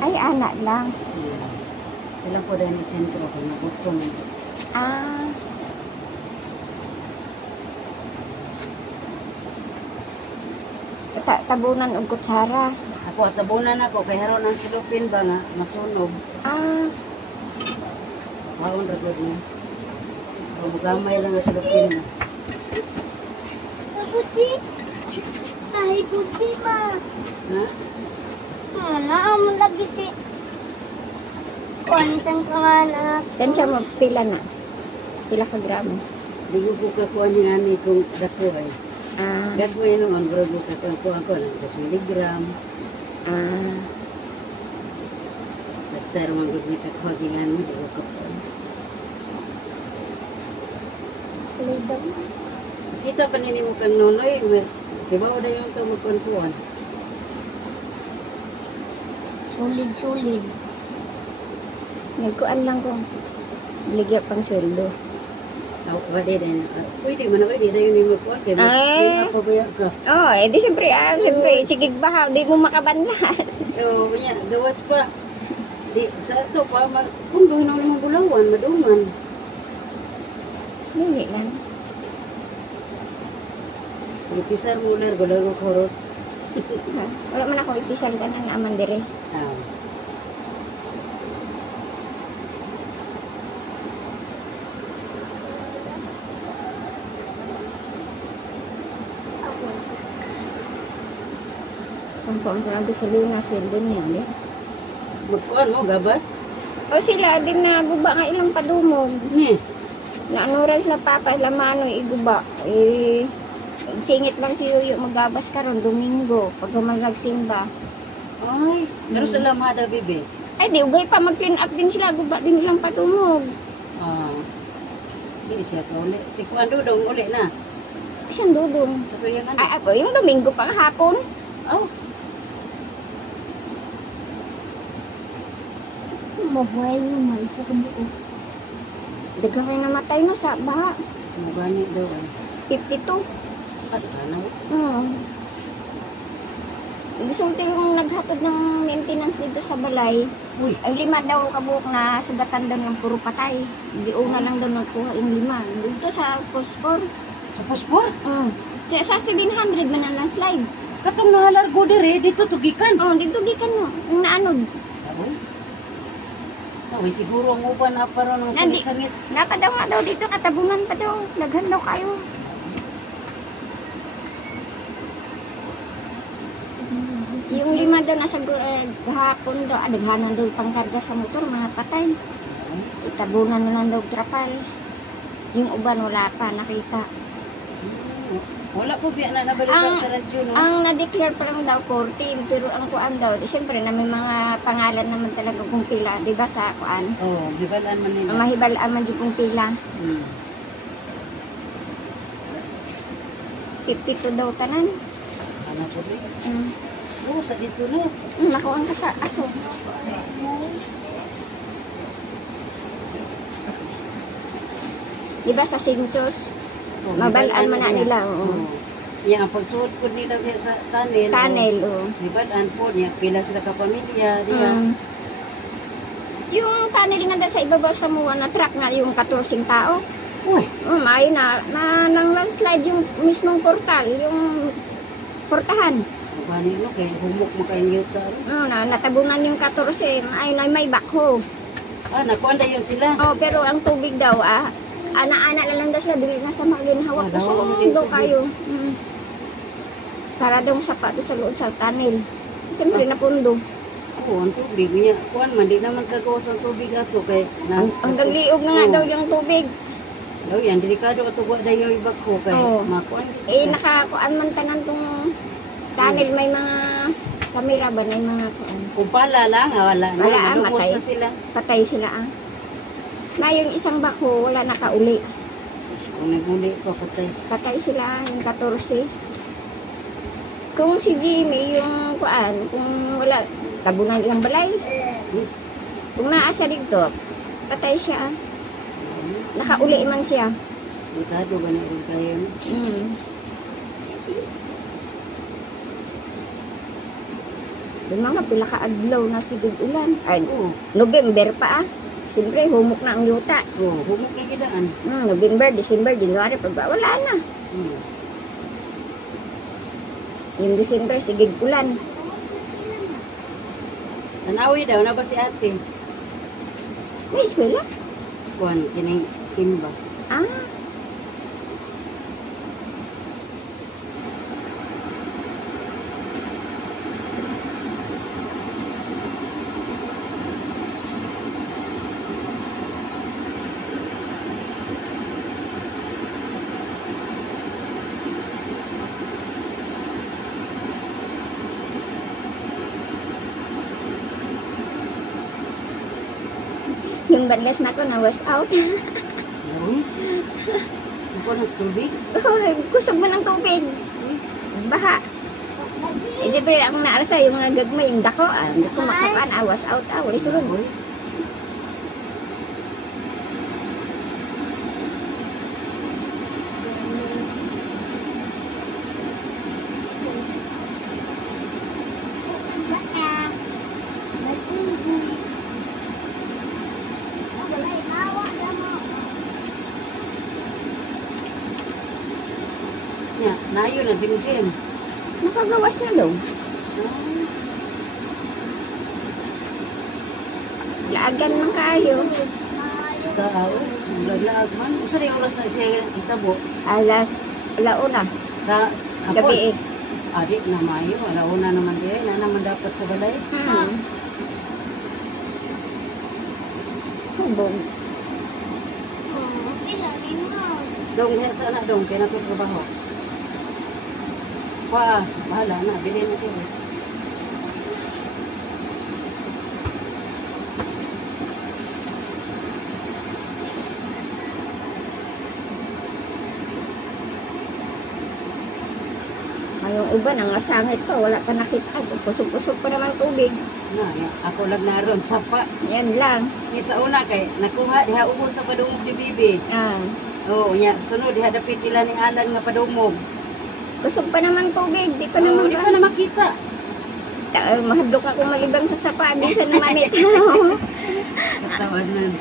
Ay, anak lang. Ilang po dahil sa sentro ko, nagutom. Ah. Tabunan og kutsara. Ako at tabunan ako, kay haron ang silupin ba nga, masunog. Ah. Waon ra gud niya. Gamay lang ang silupin na. Puti. Ay, puti ma. Ha? Naamon lagi si kuan sang panganak. Yan siya pila na. Pila ka gramo. Di ko kakuha niya ni kung dako ay. Ah. Gagawin nung on, bro, ko ako ng 10 miligram. Ah. Nagsara man gud ni kakuha mo, di ko kakuha. Lidong. Kita pa nini mo kang nonoy, kibaw na yung ito magkontuan. Solid. Nagkuan lang ko. Ligya pang sweldo. Wala din. Pwede man ako, hindi na yun yung magkuhan. Kaya magpapabayag ka. Oh, di syempre, sigig bahaw, di mo makabanlas. Oo, kanya, gawas pa. Di, sa ito pa, kung doon ako naman bulawan, maduman. Hindi lang. Ipisar mo na, gulang ko kurot. Wala man ako ipisal ka ng aman dire. Kampong ko na gasolina, sweldo niya, di? Magkuhan mo, gabas? O sila, din na guba nga ilang padumog. Ni. Na anuras na papa, ilang mano, iguba. Singit lang si Yuyo magabas karon Domingo, pag man nagsimba. Ay, pero salamada, bibi. Ay, di, ugay pa, mag-clean up din sila, guba din ilang patumog. Hindi siya ka uli. Si Kuan Dudong uli na. Isang dudong. Ito yung ano. Ay, ako, yung Domingo pang hapon. Oh, Mabuhay mo, isa ka buo. Dagang kayo namatay no sa baha. mugani daw ay. 52. At ano? Gusto kong naghatod ng maintenance dito sa balay. Uy. Ang 5 daw kabuok na sagatan daw ng puro patay. Hindi una lang daw nagkuha yung 5. Dito sa Pospor. Sa paspor? Sa 700 man ang landslide. Katong nahalargo dire, dito tugikan. Dito gikan no. Yung naanod. Uy, siguro ang uban na paron ng sangit-sangit. Napadaw nga daw dito, katabungan pa daw. Laghan daw kayo. Yung 5 daw nasa gahapon daw, adaghanan daw pangkarga sa motor, mga patay. Itabunan na lang daw trapal. Yung uban wala pa, nakita. Wala po biya na nabalikan sa radyo, no? Ang na-declare pa lang daw 14, pero ang kuan daw, siyempre na may mga pangalan naman talaga kung pila, di ba sa kuan? Oo, hibalaan man nila. Mahibalaan man yung kung pila. 52 daw tanan. Ano po rin? Oo, sa dito na. Nakuha ka sa aso. Di ba sa census? Mabalaan man na nila, oo. Yang ang pagsuot po nila sa tunnel. Tunnel, oo. Hibalaan po niya, pila sila ka-pamilya. Yung tunnel nga daw sa ibabaw sa muwa na truck nga yung 14 tao. Uy! May nang landslide yung mismong portal, yung portahan. Mabani no, kaya humok mo kayong yuta. Natabunan yung 14, may bakho. Nakuanda yun sila. Pero ang tubig daw, ana-ana na lang daw sila, dili na sa maginhawa. Kusog daw kayo. Para daw sapa doon sa loob sa tunnel. Siyempre napundo. Oo, ang tubig niya. Kuan man, di naman kagawas ang tubig ato. Kay, ang gagliog na nga daw yung tubig. Daw yan, delikado at tuwa na yung ibag ko. Kay, makuan. Nakakuan man tanan tong tunnel, may mga kamera ba na yung mga kuan. Kung pala lang, wala na. Malumos na sila. Patay sila May yung isang bako, wala nakauli. Kung naguli ko, patay. Patay sila, yung 14. Kung si Jimmy, yung kuan, kung wala, tabunan yung balay. Kung naasa dito, patay siya. Nakauli man siya. Delikado ba na rin kayo? Yung mga pila ka adlaw na sigig ulan. Ay, Oo. November pa ah. Siyempre, humok na ang yuta. Oo, humok na gidaan. November, December, January, wala na. Yung December, sigig ulan. Tanawi daw na ba si ate? May eskwela? Kuan, kining simba. Ah, yung badlas na ko na was out. Naroon? Ako ng tubig? Kusog mo ng tubig. Baha. Eh, siyempre, ang naarasa, yung mga gagmay, yung dako, hindi ko makakaan, was out, wala sulod. Oy. Nya, nayo na Jim. Nakagawas na daw. Laagan ng kayo. Tao, laglag man. Usa rin oras na siya itabo. Alauna, Ka, gabi eh. Adik na mayo, alauna naman din. Na naman dapat sa balay. Hubog. Dong, yan sa anak dong, kaya trabaho. Bahala na, bilhin na kayo. Ngayong iba, nangasangit pa, wala pa nakita. Kusog-kusog pa naman tubig. Na, yan, ako lang naroon, sapa. Yan lang. Yung sa una kay, nakuha, diha ubos sa padumog ni Bibi. Oo, ya, sunod, diha dapit ila ni Alan nga padumog. Kusog pa naman tubig, di pa Oo, naman di pa na makita. Mahadlok ako malibang sa sapa, di sa namanit. Katawad na.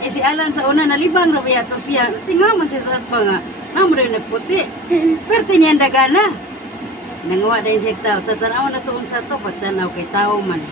Eh, si Alan sa una, nalibang na ba to siya. Tingaman siya sa atpa nga. Namo rin nagputi. Pero tinyan dagana. Nangawa na yung tao. Tatanaw na tuon sa to, pagtanaw kay tao man.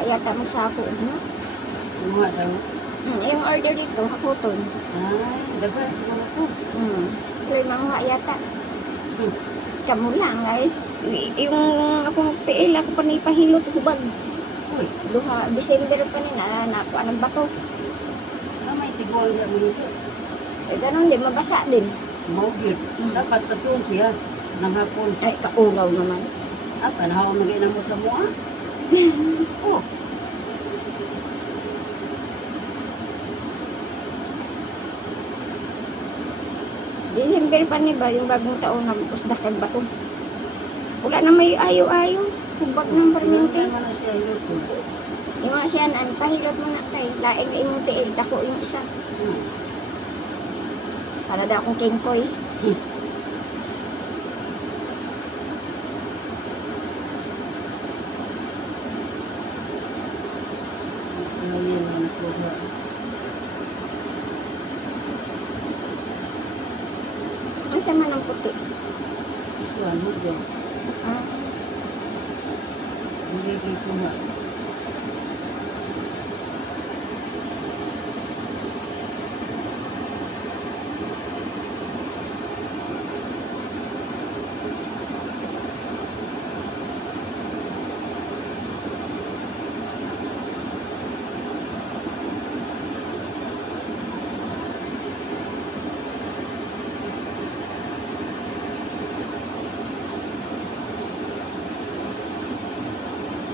Yata mo sa ako, no? Kumuha daw. Yung order dito, hakuton. Ay, dapat siguro ko. So, yung mga yata. Kamu lang, ay. Yung akong PL, ako pa naipahilot, hubag. Uy, Duha, December pa nila, nakuha ng bato. may tiguan na mo nito. Eh, ganun din, mabasa din. Mawagid. Dapat tatuon siya. Nang hapon. Ay, kaulaw naman. Panahon na gina mo sa mua. Oh. December pa ni ba, yung bagong taon na usda kag bato. Wala na may ayo-ayo. Hubag ng permente. Naman na siya luto. Yung mga siyan, pahilot mo na tayo. Laing na imong PL, dako yung isa. Para daw akong kingkoy. kuan mo dyan. Ah, Hindi kayo kuha.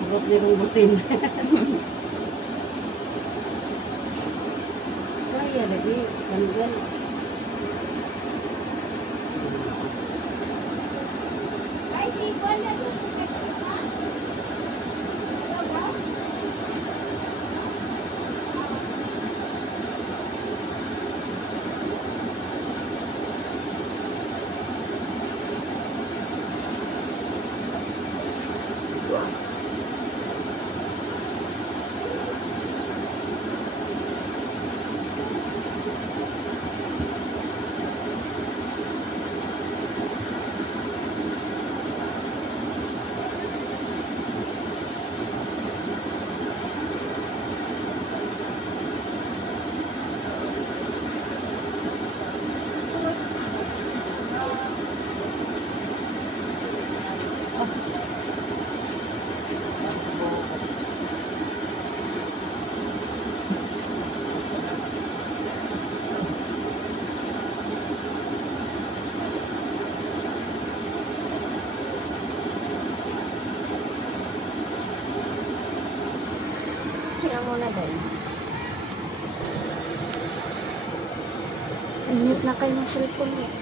Abot niya kong butin. Kaya lagi, tanggal. sila muna doon. Init na kayo ng cellphone mo.